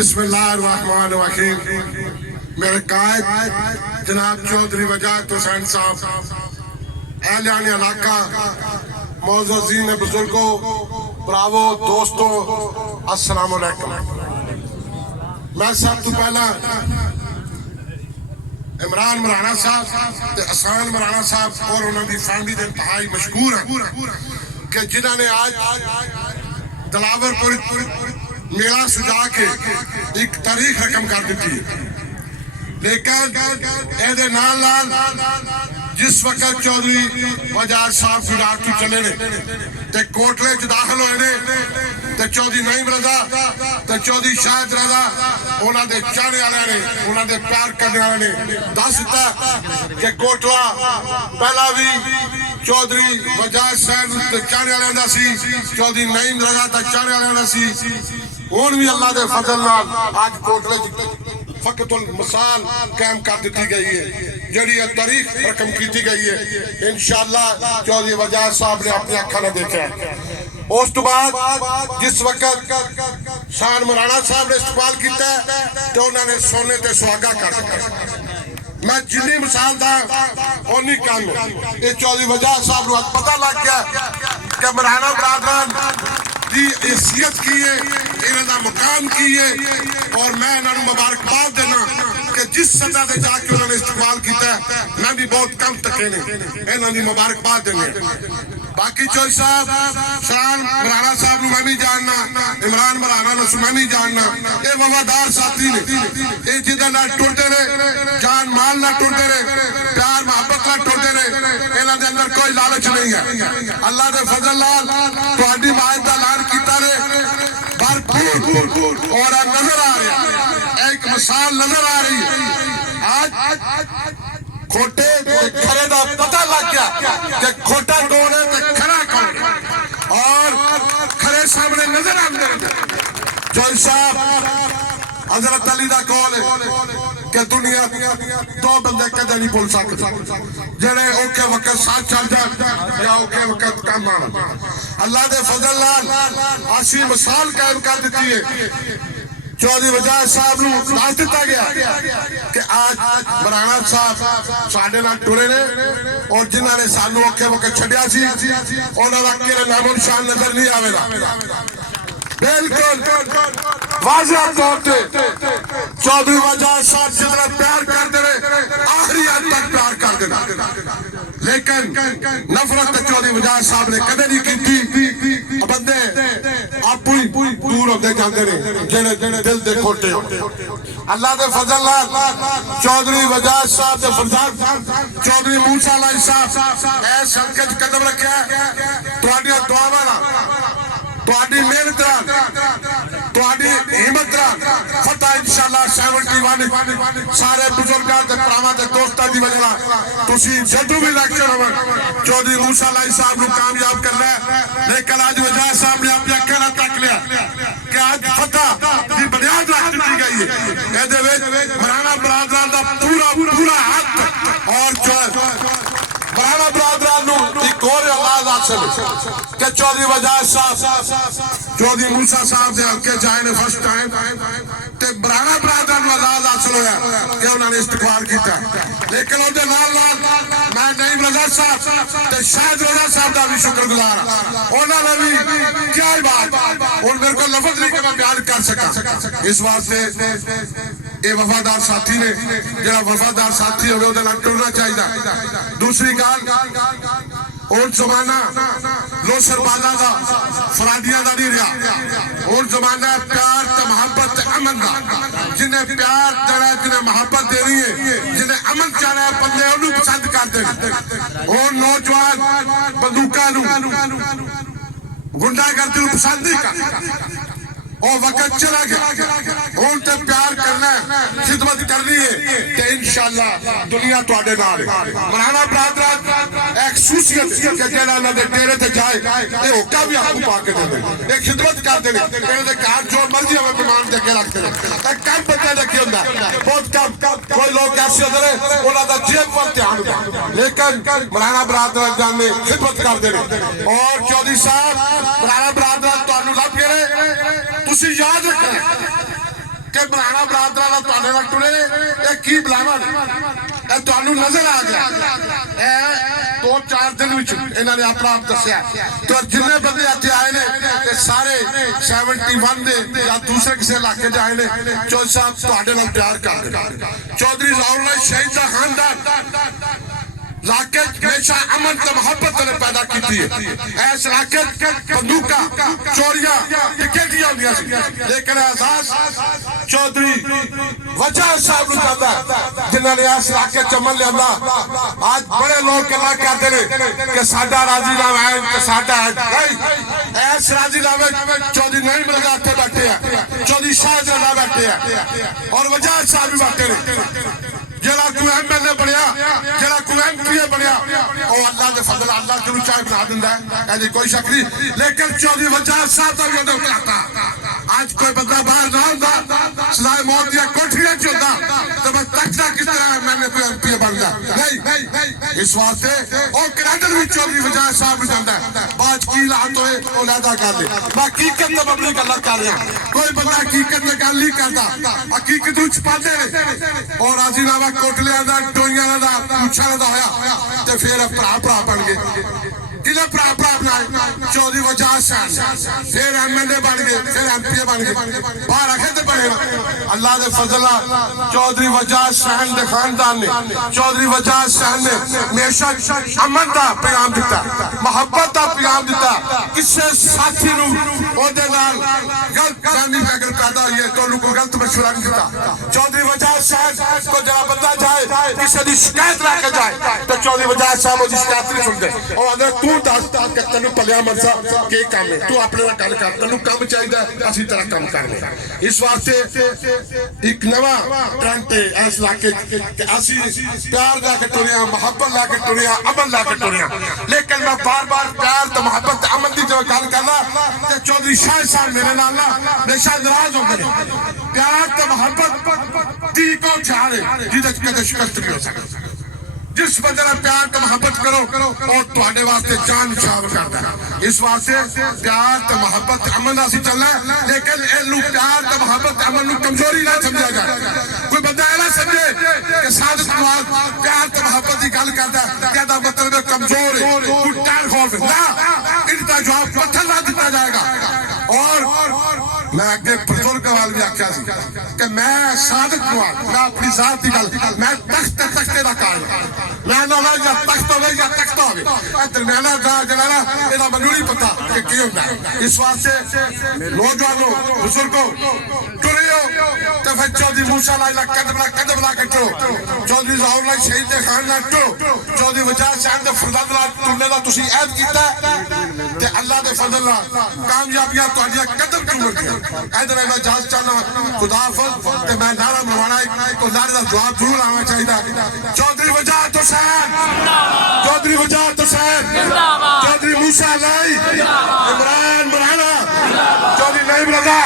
बिस्मिल्लाहिर्रहमानिर्रहीम। मेरे कायद जनाब चौधरी वजाहत हुसैन साहब, एहलियान इलाका, मोअज़्ज़ज़ीन बुजुर्गों, ब्रावो दोस्तों, अस्सलाम वालेकुम। मैं सब तो पहला इमरान मराना साहब ते असान मराना साहब और उन्होंने फैमिली के इंतहाई मशहूर है कि जिन्होंने आज दलावरपुर मेला सजा के एक तारीख रकम कर दी है। लेकिन ए नाल जिस वक्त चौधरी वजाहत साहब गुजराती चले ने ते कोटले च दाखिल होए ने ते चौधरी नईम रजा ते चौधरी शाहिद रजा उन्होंने चाहने वाले ने उन्होंने प्यार करने वाले ने दस दिता कि कोटला पहला भी चौधरी वजाहत साहब चाहने वाले का सी, चौधरी नईम रजा तक चाहने वाले का सी। हुण भी अल्लाह के फजल नाल आज कोटले फकतुल मिसाल कायम कर दी गई है, जी तारीख रकम की गई है। इंशाअल्लाह चौधरी वजाहत साहब ने अपनी अखा ने देखा। उस तो बाद जिस वक्त शान मराना साहब ने इस्तेमाल किया तो उन्होंने सोने ते सुहागा कर दिया। मैं जिन्नी मिसाल दा उन्नी कम ये चौधरी वजाहत साहब को पता लग गया कि मराना बरादरान की हैसियत की है, इन्होंने मुकाम की है। और मैं इन्होंने मुबारकबाद देना कि जिस सतह से जाके उन्होंने इस्तेमाल किया, मैं भी बहुत कम तके ने इन्होंने मुबारकबाद देने। बाकी चौधरी साहब शान मराना साहब मैं भी जानना, इमरान मराना मैं भी जानना, ये वफादार साथी ने, ये जिदे नाल टुरदे ने, जान माल नाल टुरदे ने, प्यार मोहब्बत नाल टुरदे ने, इन्हां दे अंदर कोई लालच नहीं है। अल्लाह दे फजल नाल तुहाडी मायत दा ऐलान कीता ने भरपूर और नजर आ रहा एक मिसाल नजर आ रही है। आज खोटे खरे का पता लग गया कि खोटा कौन है खरा कौन है और खरे सामने नजर आते हैं। चौधरी साहब हजरत अली का कौल है कि दुनिया दो बंदे कदे नहीं भूल सकते, जेड़े औखे वक्त साथ चल जाए या औखे वक्त काम आना। अल्लाह के फजल नाल ऐसी मिसाल कायम कर दी है। चौधरी वजाहत साहब को दस दिता गया कि आज मराना साहब साडे नाल टुरे ने और जिन्होंने सानू औखे वक्त छड्या सी उन्होंने किरे नामो निशान नजर नहीं आवेगा। बिल्कुल वाज़ेह तौर पे चौधरी वजाहत साहब जितना प्यार करते रहे आखिरी हद तक प्यार करते रहे, लेकिन नफरत चौधरी वजाहत साहब ने कदे नहीं की। बंदे आपू ही दूर होते जाते हैं जेड़े दिल दे खोटे होते। अल्लाह के फजल नाल चौधरी वजाहत साहब के फरजाद चौधरी मूसा लाई साहब ऐ सदके च कदम रखा, तुहाडियां दुआवां नाल, तुहाडी मेहनत नाल, तुहाडी हिम्मत नाल फतह इंशाअल्लाह 71 सारे बुजुर्गां ते भरावां ते दोस्तां दी वजह नाल तुसीं जदों भी इलेक्शन होवे चौधरी मूसा लाई साहब को कामयाब करना है। लेकिन आज वजाहत साहब ने अपनी अक्खां नाल तक लिया कि आज फतह की बुनियाद रख दी गई है। इहदे विच मराना बरादरान दा पूरा हाथ और मराना बरादरान नूं एक और आवाज हासिल कि चौधरी वजाहत साहब चौधरी मूसा साहब के हल्के जाए ने फर्स्ट टाइम ते मराना बरादरान नूं आवाज हासिल होया कि उन्होंने इस्तेमाल किया। लेकिन उहदे नाल मैं नईम रजा साहब ते शाहिद रजा साहब का भी शुक्रगुजार हां। उन्होंने भी क्या बात हुण मेरे को लफ्ज नहीं कि मैं बयान कर सका। इस वास्ते ये वफादार साथी ने जरा वफादार साथी होवे उहदे नाल टुरना चाहिए। दूसरी गल और जमाना लोसर बाला का फराडियां का नहीं रहा, और जमाना प्यार ते मोहब्बत ते अमन का। जिन्हें प्यार देना जिन्हें मोहब्बत देनी है जिन्हें अमन चाहना है बंदे उन्हें पसंद करते हैं। और नौजवान बंदूकां नूं गुंडागर्दी नूं पसंद नहीं करते। और वक्त चला गया हुण ते प्यार करना है, खिदमत करनी है ते इंशाअल्लाह दुनिया तुहाडे नाल है। मराना बरादरान एक सूसियत कि जेड़ा इन्हां दे डेरे ते जाए ये होका भी आपको पा के देंदे, ये खिदमत करते हैं। इन्हां दे घर जो मर्जी होवे मेहमान दे अगे रखते हैं। कम बच्चा दे की हुंदा बहुत कम, कोई लोग ऐसे होंदे ने उन्हां दा जेब वल ध्यान हुंदा, लेकिन मराना बरादरान ने खिदमत करदे ने। और चौधरी साहब मराना बरादरान तुहानू लभ गए तुसी याद रखना कि मराना बरादरा का तुहाडे नाल टुरे ये की बुलावा ये तुहानू नजर आ गया ए 2-4 दिन विच इन्हां ने अपना आप दस्सिया तो जिन्ने बंदे इत्थे आए ने ये सारे 71 दे या दूसरे किसी इलाके च आए ने चौधरी साहब तुहाडे नाल प्यार करदे चौधरी ज़फरुल्लाह शहीद दा खानदान इलाके हमेशा अमन तो मोहब्बत ने पैदा की है इस इलाके बंदूका चोरियां टिकटियां होंदियां सी लेकिन एहसास चौधरी वजह साहब नूं जांदा जिन्हां ने इस इलाके च अमन लियांदा आज बड़े लोग गल्लां करदे ने कि साडा राजीनामा है कि साडा है नहीं इस राजीनामे चौधरी नहीं मिलदा इत्थे बैठे हैं चौधरी शाहजहां बैठे हैं और वजह साहब भी बैठे ने जरा कोई एमएलए बनया जरा कोई एमपी बनया और अल्लाह के फजल अल्लाह के चाय बना दिंदा है ऐसी कोई शक नहीं लेकिन चौधरी वजह साहब का भी कहता आज कोई बंदा बाहर ना होंदा सलाए मौत दिया कोठरियां च होंदा तो मैं तकदा किस तरह मैंने कोई एमपी बन गया नहीं इस वास्ते और कैनेडा भी चौधरी वजह साहब भी जांदा बात की लात होए औलादा कर ले मैं हकीकत तो अपनी गल्ला कर रहा कोई बंदा हकीकत में गल नहीं करता हकीकत नु छुपाते ने और राजीनामा कोटलिया दा टोइयां दा पूछा दा होया ते फिर भरा भरा बन गए किले भरा भरा बनाए चौधरी वजह साहब फिर एमएलए बन गए फिर एमपी बन गए बाहर रखे ते बने अल्लाह दे फजल चौधरी वजह साहब दे खानदान ने चौधरी वजह साहब ने हमेशा अमन दा पैगाम दिता मोहब्बत दा पैगाम दिता किसी साथी नु ओदे नाल गलत फहमी अगर पैदा हुई है तो उनको गलत मशवरा नहीं दिता चौधरी वजह साहब को जरा बंदा जाए किसी की शिकायत लेके जाए तो चौधरी वजह साहब उसकी शिकायत नहीं सुनते और अगर तू दस कि तेन भलिया मनसा के काम है तू अपने गल कर तेन काम चाहिए असी तेरा काम करने इस वास्ते एक नवा ट्रेंड है इस इलाके असी प्यार लैके टुरे मोहब्बत लैके टुरे अमन लैके टुरे लेकिन मैं बार बार प्यार तो मोहब्बत अमन की जो गल करना तो चौधरी शाह साहब मेरे नाल हमेशा नाराज होते हैं प्यार तो मोहब्बत दी को चाहे जिहदे कदे शिकस्त नहीं हो सकती जिस बंदे नाल प्यार तो मोहब्बत करो और तुहाडे वास्ते जान निछावर करता है इस वास्ते प्यार तो मोहब्बत अमन दा सी चलना लेकिन इनू प्यार तो मोहब्बत अमन नू कमजोरी ना समझा जाए कोई बंदा ऐसा समझे कि सादिक नवाज प्यार तो मोहब्बत की गल करता है कहता मतलब कमजोर है कोई टाल खौफ ना इनका जवाब पत्थर ना दिता जाएगा और मैं अगे बुजुर्ग वाल भी आख्या कि मैं सादिक नवाज मैं अपनी जात की गल मैं तख्ते दा कायल मैं ना या तख्त होवे या तख्त होवे दरम्याना दा जलाना एदा मैनू नहीं पता कि की होंदा इस वास्ते नौजवानों बुजुर्गों टुरियो ते फिर चौधरी मूसा ला कदम ला के टुरो चौधरी ज़फरुल्लाह शहीद दे खानदान टुरो चौधरी वजह साहब दे फरजंद नाल टुरने दा तुसीं ऐद कीता ते अल्लाह दे फजल नाल कामयाबियां तुहाडियां कदम चूमण गियां इधर मैं इजाजत चाहना खुदा हाफिज़ ते मैं नारा मरवाना तो नारे दा जवाब जरूर आना चाहिए चौधरी वजह हुसैन चौधरी वजह हुसैन चौधरी मूसा लाई इमरान मराना चौधरी नईम रजा